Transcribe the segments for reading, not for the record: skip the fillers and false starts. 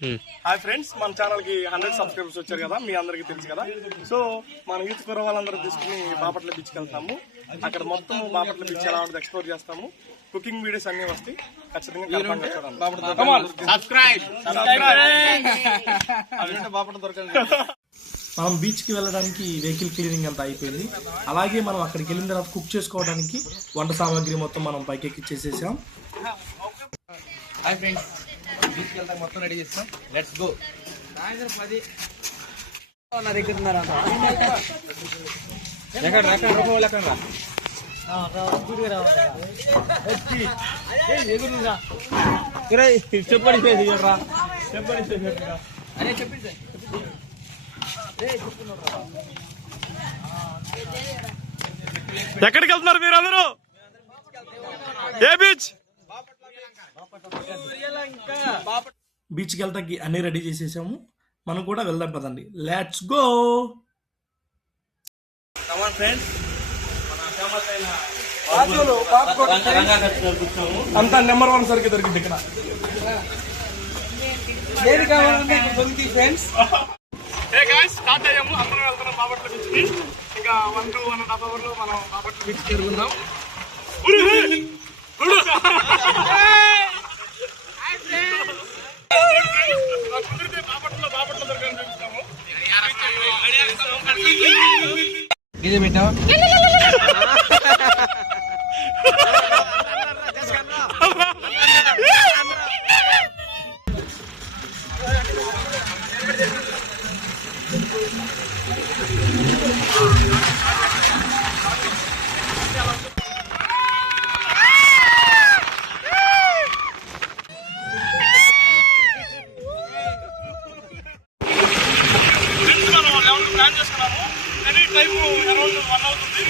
Hi friends, మన channel కి 100 subscribers వచ్చారు కదా, మీ అందరికి తెలుసు కదా. సో మన యూత్ కుర్ర వాళ్ళందరూ తీసుకుని బాపట్ల బీచ్కి వెళ్తాము. అక్కడ మొత్తం బాపట్ల బీచ్ ఎలా ఉంటుంది ఎక్స్ప్లోర్ చేస్తాము. కుకింగ్ వీడియోస్ అన్ని వస్తాయి, ఖచ్చితంగా మనం బీచ్ కి వెళ్ళడానికి వెహికల్ క్లీనింగ్ అంతా అయిపోయింది. అలాగే మనం అక్కడికి వెళ్ళిన తర్వాత కుక్ చేసుకోవడానికి వంట సామాగ్రి మొత్తం మనం పైకి ఎక్కిచ్చేసేసాం. హాయ్ ఫ్రెండ్స్, బీచ్ కి వెళ్తాం, మొత్తం రెడీ చేస్తాం. Let's go. ఎక్కడికి వెళ్తున్నారు మీరు అందరూ? ఏ బీచ్? బీచ్కి వెళ్తాకి అన్ని రెడీ చేసేసాము, మనం కూడా వెళ్దాం పదండి. Let's go. ఫ్రెండ్స్, అంతా నెంబర్ 1 సరికి దొరికింది ఇక్కడ. స్టార్ట్ అయ్యాము, అందరం వెళ్తున్నాం బాపట్ల బీచ్ కి. ఇంకా 1 to 1.5 hours లో మనం బాపట్ల బీచ్ కి వెళ్తున్నాం. ఇది పెట్టావా? ప్లాన్ చేసుకున్నాము. ఎనీ టైం అరౌండ్ 1 అవుతుంది.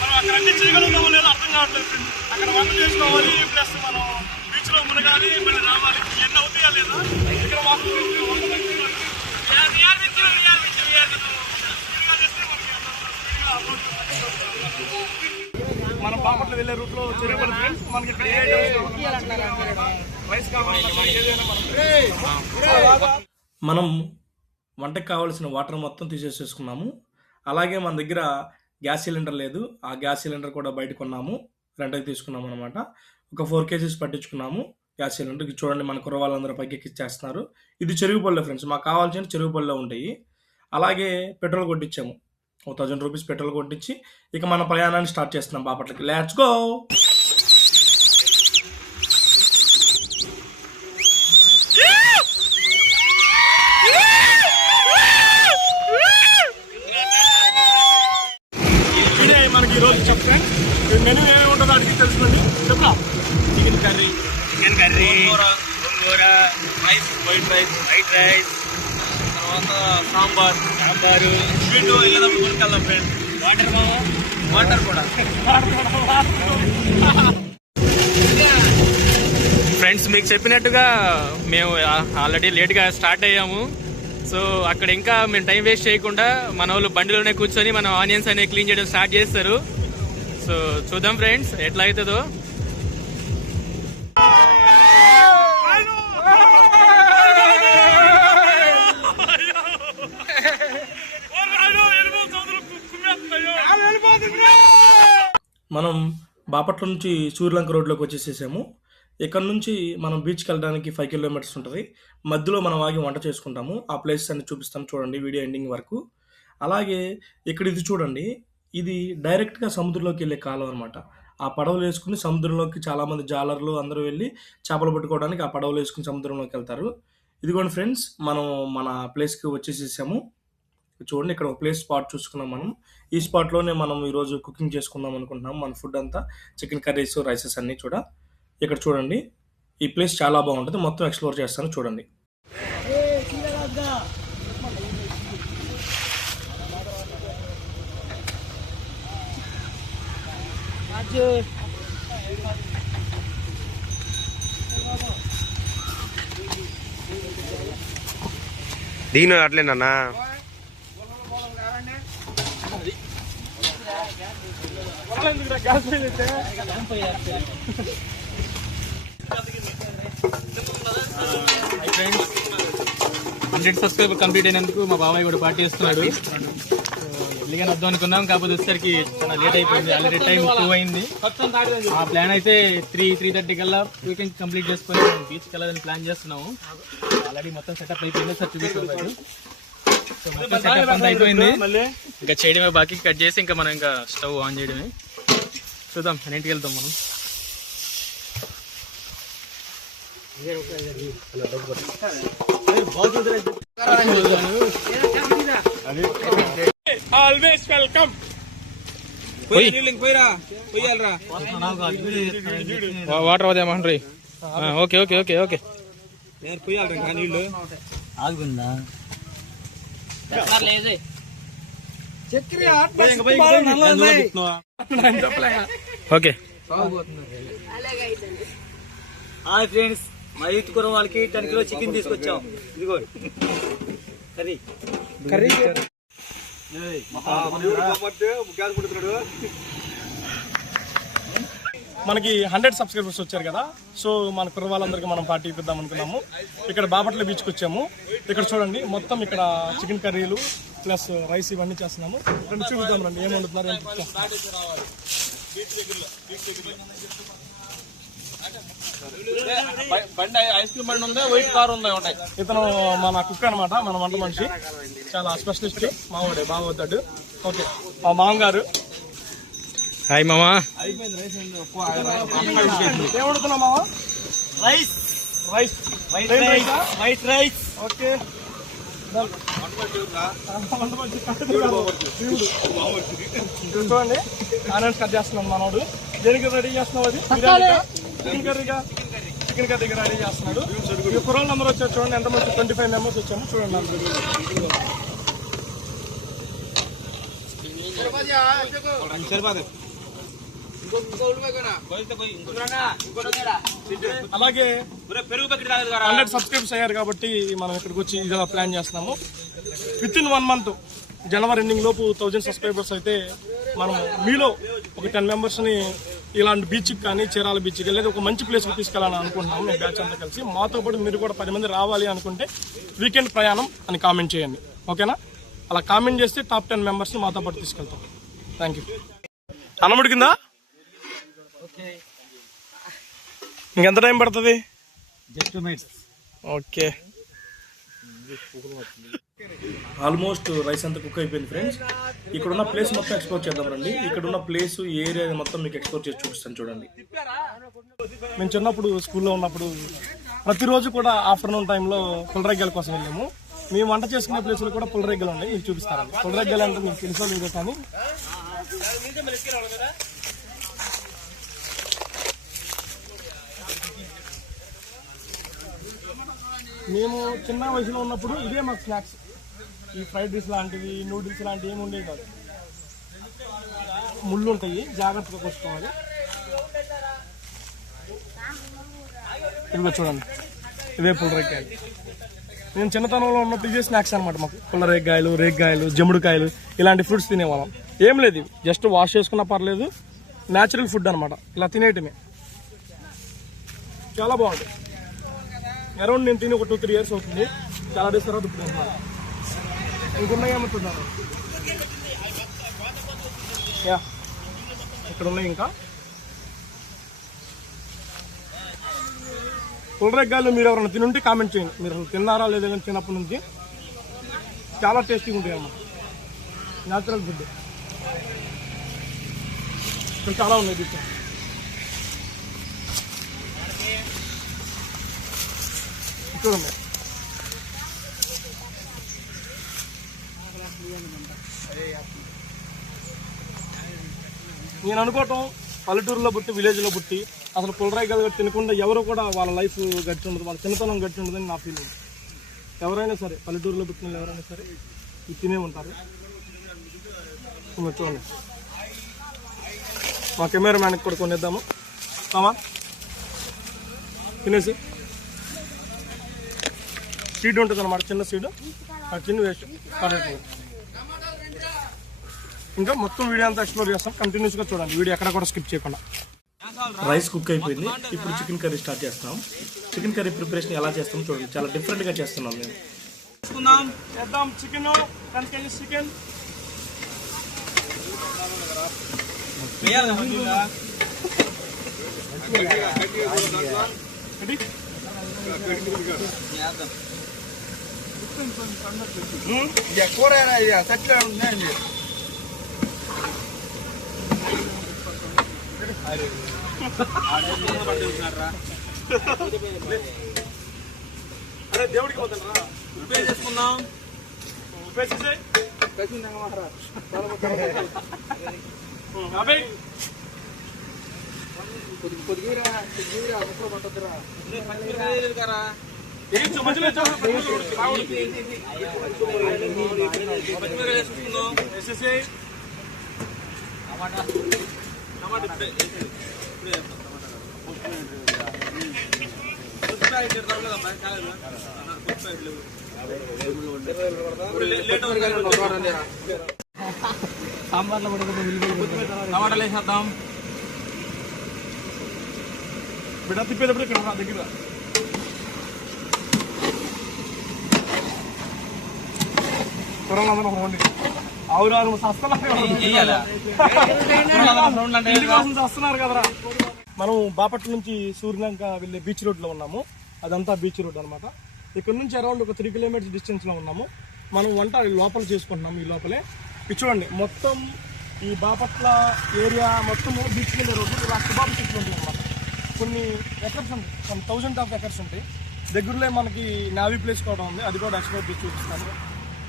మనం అక్కడ అన్ని చేయగలుగుతామో లేదో అర్థం కావట్లేదు. అక్కడ వంట చేసుకోవాలి, ప్లస్ మనం బీచ్ లో మునగాలి, మళ్ళీ రావాలి. ఎన్ని అవుతాయా లేదా ఇక్కడ మనం బాపట్ల వెళ్ళే రూట్ లో చెరువుపల్లి ఫ్రెండ్స్. మనకి ఇక్కడ రైస్ కావాలి, మనం వంటకు కావాల్సిన వాటర్ మొత్తం తీసేసుకున్నాము. అలాగే మన దగ్గర గ్యాస్ సిలిండర్ లేదు, ఆ గ్యాస్ సిలిండర్ కూడా బయట కొన్నాము, రెంట్కి తీసుకున్నాము అనమాట. ఒక 4 kgs పట్టించుకున్నాము గ్యాస్ సిలిండర్. చూడండి, మన కుర్ర వాళ్ళందరూ పైకి ఎక్కిచ్చేస్తున్నారు. ఇది చెరువుపల్లిలో ఫ్రెండ్స్, మాకు కావాల్సిన చెరువుపల్లిలో ఉంటాయి. అలాగే పెట్రోల్ కొట్టించాము, 1000 రూపీస్ పెట్రోల్ కొట్టించి ఇక మన ప్రయాణాన్ని స్టార్ట్ చేస్తున్నాం బాపట్లకి. Let's go. మనకి ఈరోజు చెప్తే మెనూ ఏమేమి ఉంటుందో అడిగి తెలుసుకోండి. చెప్పా. చికెన్ కర్రీ, గోంగూర, రైస్, వైట్ రైస్, తర్వాత సాంబారు, స్వీట్ ఏదైనా కొనుకెళ్దాం ఫ్రెండ్. వాటర్ కూడా. ఫ్రెండ్స్, మీకు చెప్పినట్టుగా మేము ఆల్రెడీ లేట్గా స్టార్ట్ అయ్యాము. సో అక్కడ ఇంకా మేము టైం వేస్ట్ చేయకుండా మన వాళ్ళు బండిలోనే కూర్చొని మనం ఆనియన్స్ అనేవి క్లీన్ చేయడం స్టార్ట్ చేస్తారు. సో చూద్దాం ఫ్రెండ్స్ ఎట్లా అవుతుందో. మనం బాపట్ల నుంచి సూర్యలంక రోడ్లోకి వచ్చేసేసాము. ఇక్కడ నుంచి మనం బీచ్కి వెళ్ళడానికి 5 kilometers ఉంటుంది. మధ్యలో మనం ఆగి వంట చేసుకుంటాము. ఆ ప్లేసెస్ అన్ని చూపిస్తాను, చూడండి వీడియో ఎండింగ్ వరకు. అలాగే ఇక్కడ ఇది చూడండి, ఇది డైరెక్ట్గా సముద్రంలోకి వెళ్ళే కాలం అనమాట. ఆ పడవలు వేసుకుని సముద్రంలోకి చాలామంది జాలర్లు అందరూ వెళ్ళి చేపలు పట్టుకోవడానికి ఆ పడవలు వేసుకుని సముద్రంలోకి వెళ్తారు. ఇదిగోండి ఫ్రెండ్స్, మనం మన ప్లేస్కి వచ్చేసేసాము. చూడండి, ఇక్కడ ఒక ప్లేస్ స్పాట్ చూసుకున్నాం మనం. ఈ స్పాట్లోనే మనం ఈరోజు కుకింగ్ చేసుకుందాం అనుకుంటున్నాం. మన ఫుడ్ అంతా చికెన్ కర్రీస్, రైసెస్ అన్నీ ఇక్కడ చూడండి. ఈ ప్లేస్ చాలా బాగుంటుంది, మొత్తం ఎక్స్ప్లోర్ చేస్తాను, చూడండి. దీని అట్లేనా? 100 సబ్స్క్రైబర్ కంప్లీట్ అయినందుకు మా బాబాయ్ కూడా పార్టీ చేస్తున్నాడు. ఎల్లిగా వద్దాం అనుకున్నాం, కాకపోతే వచ్చేసరికి చాలా లేట్ అయిపోయింది. ఆల్రెడీ టైం 2 అయింది. ఆ ప్లాన్ అయితే 3:30 కల్లా వీకెండ్ కంప్లీట్ చేసుకొని బీచ్కి వెళ్ళాలని ప్లాన్ చేస్తున్నాము. ఆల్రెడీ మొత్తం సెటప్ అయిపోయింది. సార్ చూపిస్తాం. సో మొత్తం సెటప్ అంతా అయిపోయింది, ఇంకా చేయడమే బాకీ. కట్ చేసి ఇంకా మనం ఇంకా స్టవ్ ఆన్ చేయడమే. చూద్దాం ఎన్నింటికి వెళ్తాం మనం. Always welcome. వాటర్ అదేమంటారు. Okay okay okay okay okay. Hi friends, మా యూత్ కూర వాళ్ళకి 10 కిలో చికెన్ తీసుకొచ్చాం. ఇదిగో కర్రీ మనకి 100 సబ్స్క్రైబర్స్ వచ్చారు కదా, సో మన కుర్ర వాళ్ళందరికీ మనం పార్టీ ఇప్పిద్దాం అనుకున్నాము. ఇక్కడ బాపట్ల బీచ్కి వచ్చాము. ఇక్కడ చూడండి మొత్తం ఇక్కడ చికెన్ కర్రీలు ప్లస్ రైస్ ఇవన్నీ చేస్తున్నాము. రెండు చూపిద్దాం రండి ఏం వండుతున్నారు. బండి ఐస్ క్రీమ్ బండి ఉందా, వైట్ కార్ ఉందా ఉంటాయి. ఇతను మన కుక్ అనమాట, మన వంట మనిషి, చాలా స్పెషలిస్ట్. మావాడే బాగవుతాడు. ఓకే, మా మామగారు. హాయ్ మామా. ఏం వండుతున్నావు మామ? Rice rice, white rice. Okay. చూడండి ఆనియన్స్ కట్ చేస్తున్నాను మనోడు. దేనికి రెడీ చేస్తున్నావు? అది చికెన్ కర్రీగా. చికెన్ కర్రీగా రెడీ చేస్తున్నాడు. ఈ కుర్రోళ్ళు అందరూ వచ్చారు చూడండి, ఎంతమంది 25 మెంబర్స్ వచ్చాము చూడండి. అలాగే 100 సబ్స్క్రైబ్స్ అయ్యారు కాబట్టి మనం ఇక్కడికి వచ్చి ఇలా ప్లాన్ చేస్తున్నాము. With in 1 month January ending లోపు 1000 సబ్స్క్రైబర్స్ అయితే మనం మీలో ఒక 10 మెంబర్స్ని ఇలాంటి బీచ్కి కానీ చీరాల బీచ్కి లేదా ఒక మంచి ప్లేస్కి తీసుకెళ్ళాలని అనుకుంటున్నాము. మేము బ్యాచ్ అంతా కలిసి. మాతో పాటు మీరు కూడా 10 మంది రావాలి అనుకుంటే వీకెండ్ ప్రయాణం అని కామెంట్ చేయండి. ఓకేనా? అలా కామెంట్ చేస్తే టాప్ 10 మెంబర్స్ని మాతో పాటు తీసుకెళ్తాం. Thank you. అన్నముడి కింద ఇంకెంత టైం పడుతుంది? Just 2 minutes. Okay. Almost rice అంతా కుక్ అయిపోయింది ఫ్రెండ్స్. ఇక్కడ ఉన్న ప్లేస్ మొత్తం ఎక్స్ప్లోర్ చేద్దాం రండి. ఇక్కడ ఉన్న ప్లేస్ ఏరియా మొత్తం మీకు ఎక్స్ప్లోర్ చేసి చూపిస్తాను చూడండి. మేము చిన్నప్పుడు స్కూల్లో ఉన్నప్పుడు ప్రతిరోజు కూడా ఆఫ్టర్నూన్ టైంలో పుల్లరెగ్గల కోసం వెళ్ళాము. మేము వంట చేసుకునే ప్లేస్లో కూడా పుల్లరెగ్గలు ఉన్నాయి, మీకు చూపిస్తారండి. పుల్లరెగ్గలు అంటే మీకు తెలుసో లేదో కానీ మేము చిన్న వయసులో ఉన్నప్పుడు ఇదే మాకు స్నాక్స్. ఈ ఫ్రైడ్ రైస్ లాంటివి, నూడిల్స్ లాంటివి ఏమి ఉండేవి కాదు. ముళ్ళు ఉంటాయి, జాగ్రత్తగా కోసుకోవాలి. ఇదిగో చూడండి, ఇవే పుల్లరేగ్గాయలు. నేను చిన్నతనంలో ఉన్నప్పుడు ఇవే స్నాక్స్ అనమాట మాకు. పుల్లరేగ్గాయలు, రేగ్గాయలు, జమ్ముడుకాయలు ఇలాంటి ఫ్రూట్స్ తినేవాళ్ళం. ఏం లేదు, ఇవి జస్ట్ వాష్ చేసుకున్నా పర్లేదు, న్యాచురల్ ఫుడ్ అనమాట. ఇలా తినేయటమే, చాలా బాగుంటుంది. అరౌండ్ నేను తిని ఒక 2-3 ఇయర్స్ అవుతుంది. చాలా డేస్ తర్వాత ఇప్పుడు తింటున్నాను. ఇంకున్నాయి ఏమవుతున్నాను. యా, ఇక్కడ ఉన్నాయి ఇంకా పుల్లరెగ్గాయలు. మీరు ఎవరైనా తినుంటే కామెంట్ చేయండి. మీరు అసలు తిన్నారా లేదా కానీ చిన్నప్పటి నుంచి. చాలా టేస్టీగా ఉంటాయి అన్నమాట, న్యాచురల్ ఫుడ్. ఇక్కడ చాలా ఉన్నాయి దీంట్లో. చూడండి, నేను అనుకోవటం పల్లెటూరులో పుట్టి విలేజ్లో పుట్టి అసలు పుల్లరేగ్గాయలు తినకుండా ఎవరు కూడా వాళ్ళ లైఫ్ గట్టి ఉండదు, వాళ్ళ చిన్నతనం గట్టి ఉండదని నా ఫీలింగ్. ఎవరైనా సరే పల్లెటూరులో పుట్టిన ఎవరైనా సరే ఇది తినే ఉంటారు. చూడండి, మా కెమెరా మ్యాన్కి కూడా కొనిద్దాము. కామా తినేసి. సీడ్ ఉంటుంది అనమాట, చిన్న సీడ్. ఆ చిన్న వేస్ట్ పర్లేదు. ఇంకా మొత్తం వీడియో అంతా ఎక్స్ప్లోర్ చేస్తాం. కంటిన్యూస్గా చూడండి, వీడియో ఎక్కడ కూడా స్కిప్ చేయకుండా. రైస్ కుక్ అయిపోయింది. ఇప్పుడు చికెన్ కర్రీ స్టార్ట్ చేస్తాం. చికెన్ కర్రీ ప్రిపరేషన్ ఎలా చేస్తాం చూడండి, చాలా డిఫరెంట్గా చేస్తున్నాం మేము. చేద్దాం చికెన్ 10 kgs చికెన్. అరే దేవుడికి పోతారా ఉప్పే చేసుకుందాం. ఉప్పేసేసే సాంబార్లో టమాటాలు వేసేద్దాం. బిడ్డ తిప్పేటప్పుడు ఇక్కడ నా దగ్గర అవురారు వస్తున్నారు కదరా. మనం బాపట్ల నుంచి సూర్యలంక వెళ్ళే బీచ్ రోడ్ లో ఉన్నాము. అదంతా బీచ్ రోడ్ అనమాట. ఇక్కడ నుంచి అరౌండ్ ఒక 3 kilometers డిస్టెన్స్ లో ఉన్నాము. మనం వంట లోపల చేసుకుంటున్నాము. ఈ లోపలే ఇది చూడండి, మొత్తం ఈ బాపట్ల ఏరియా మొత్తం బీచ్ వెళ్ళే రోడ్డు ఇలా సుబాబు చెట్లు ఉంటాయి అనమాట. కొన్ని ఎకర్స్ ఉంటాయి, కొన్ని 1000 of acres ఉంటాయి. దగ్గరలో మనకి నావీ ప్లేస్ కూడా ఉంది, అది కూడా ఎక్స్ప్లోర్ చేసి చూపిస్తాను.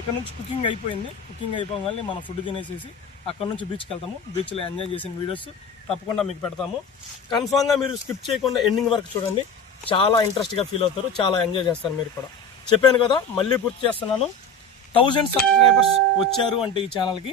ఇక్కడ నుంచి కుకింగ్ అయిపోయింది. కుకింగ్ అయిపోగానే మనం ఫుడ్ తినేసేసి అక్కడ నుంచి బీచ్కి వెళ్తాము. బీచ్లో ఎంజాయ్ చేసిన వీడియోస్ తప్పకుండా మీకు పెడతాము. కన్ఫామ్గా మీరు స్కిప్ చేయకుండా ఎండింగ్ వరకు చూడండి. చాలా ఇంట్రెస్ట్గా ఫీల్ అవుతారు, చాలా ఎంజాయ్ చేస్తారు మీరు కూడా. చెప్పాను కదా, మళ్ళీ పూర్తి చేస్తున్నాను. 1000 subscribers వచ్చారు అంటే ఈ ఛానల్కి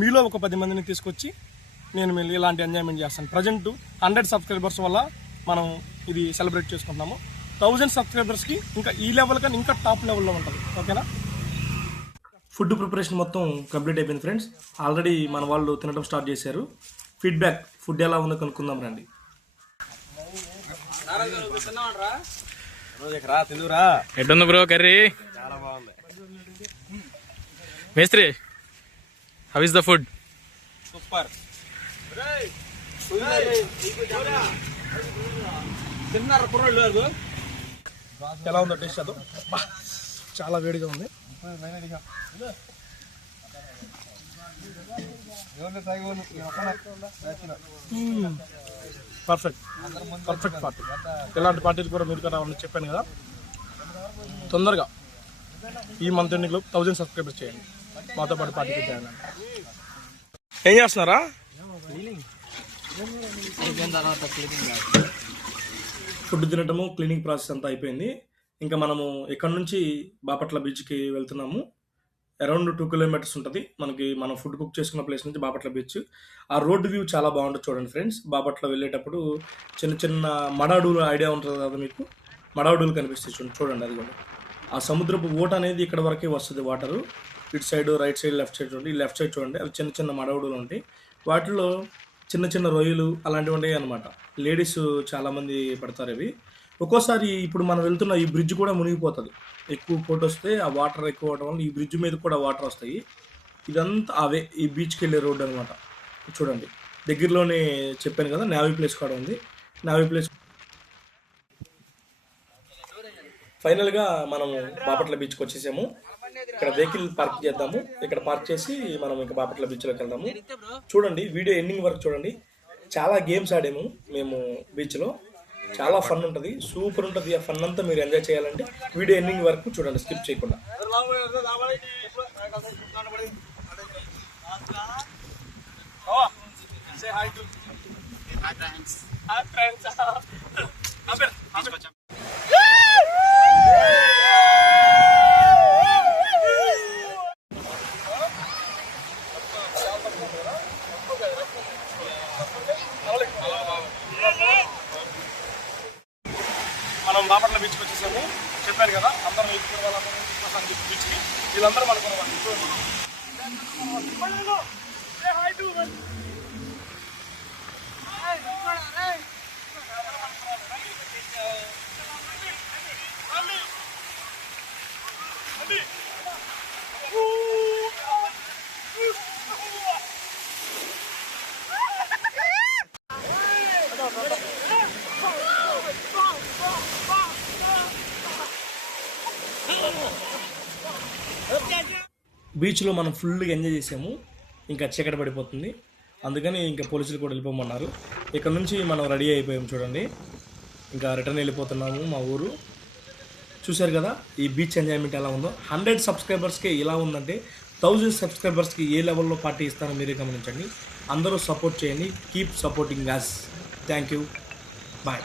మీలో ఒక 10 మందిని తీసుకొచ్చి నేను మళ్ళీ ఇలాంటి ఎంజాయ్మెంట్ చేస్తాను. ప్రజెంట్ 100 subscribers వల్ల మనం ఇది సెలబ్రేట్ చేసుకుంటున్నాము. 1000 subscribersకి ఇంకా ఈ లెవెల్ కానీ ఇంకా టాప్ లెవెల్లో ఉంటుంది. ఓకేనా? ఫుడ్ ప్రిపరేషన్ మొత్తం కంప్లీట్ అయిపోయింది ఫ్రెండ్స్. ఆల్రెడీ మన వాళ్ళు తినడం స్టార్ట్ చేశారు. ఫీడ్బ్యాక్ ఫుడ్ ఎలా ఉందో కనుక్కుందాం రండి. ఎట్టుంది బ్రో కర్రీ? మేస్త్రి, how is the food? Super. ఎలా ఉందో టేస్ట్ అదో. చాలా వేడిగా ఉంది. Perfect perfect party. ఇలాంటి పార్టీలు కూడా మీరు కదా చెప్పాను కదా, తొందరగా ఈ మంత్ ఎండింగ్లో 1000 subscribers చేయండి. మాతో పాటు పార్టీకి చేయండి. ఏం చేస్తున్నారా? ఫుడ్ తినటము, క్లీనింగ్ ప్రాసెస్ అంతా అయిపోయింది. ఇంకా మనము ఇక్కడ నుంచి బాపట్ల బీచ్కి వెళ్తున్నాము. అరౌండ్ 2 kilometers ఉంటుంది మనకి. మనం ఫుడ్ కుక్ చేసుకున్న ప్లేస్ నుంచి బాపట్ల బీచ్. ఆ రోడ్డు వ్యూ చాలా బాగుంటుంది చూడండి ఫ్రెండ్స్. బాపట్ల వెళ్ళేటప్పుడు చిన్న చిన్న మడాడులు ఐడియా ఉంటుంది కదా మీకు, మడాడులు కనిపిస్తాయి చూడండి. అది కూడా ఆ సముద్రపు ఓట అనేది ఇక్కడ వరకే వస్తుంది వాటరు. ఇటు side, right side, left side చూడండి. ఈ లెఫ్ట్ సైడ్ చూడండి, అవి చిన్న చిన్న మడవుడులు ఉంటాయి. వాటిలో చిన్న చిన్న రొయ్యలు అలాంటివి ఉంటాయి అనమాట. లేడీస్ చాలామంది పడతారు ఇవి. ఒక్కోసారి ఇప్పుడు మనం వెళ్తున్న ఈ బ్రిడ్జ్ కూడా మునిగిపోతుంది. ఎక్కువ కోట్ వస్తే ఆ వాటర్ ఎక్కువ అవడం వల్ల ఈ బ్రిడ్జ్ మీద కూడా వాటర్ వస్తాయి. ఇదంతా అవే ఈ బీచ్కి వెళ్ళే రోడ్డు అనమాట. చూడండి, దగ్గరలోనే చెప్పాను కదా నావీ ప్లేస్ కూడా ఉంది. నావీ ప్లేస్ ఫైనల్గా మనం బాపట్ల బీచ్కి వచ్చేసాము. ఇక్కడ వెహికల్ పార్క్ చేద్దాము. ఇక్కడ పార్క్ చేసి మనం ఇంకా బాపట్ల బీచ్లోకి వెళ్దాము. చూడండి, వీడియో ఎండింగ్ వరకు చూడండి. చాలా గేమ్స్ ఆడాము మేము బీచ్లో. చాలా ఫన్ ఉంటుంది, సూపర్ ఉంటుంది. ఆ ఫన్ అంతా మీరు ఎంజాయ్ చేయాలంటే వీడియో ఎండింగ్ వరకు చూడండి, స్కిప్ చేయకుండా. మనం బాపట్ల బీచ్కి వచ్చేసాము. చెప్పాను కదా, అందరూ బీచ్కి వీళ్ళందరూ మనకున్న బీచ్లో మనం ఫుల్గా ఎంజాయ్ చేసాము. ఇంకా చీకటి పడిపోతుంది, అందుకని ఇంకా పోలీసులు కూడా వెళ్ళిపోమన్నారు. ఇక్కడ నుంచి మనం రెడీ అయిపోయాము చూడండి. ఇంకా రిటర్న్ వెళ్ళిపోతున్నాము మా ఊరు. చూశారు కదా ఈ బీచ్ ఎంజాయ్మెంట్ ఎలా ఉందో. 100 సబ్స్క్రైబర్స్కి ఇలా ఉందంటే 1000 సబ్స్క్రైబర్స్కి ఏ లెవెల్లో పార్టీ ఇస్తారో మీరే గమనించండి. అందరూ సపోర్ట్ చేయండి. Keep supporting us. Thank you. Bye.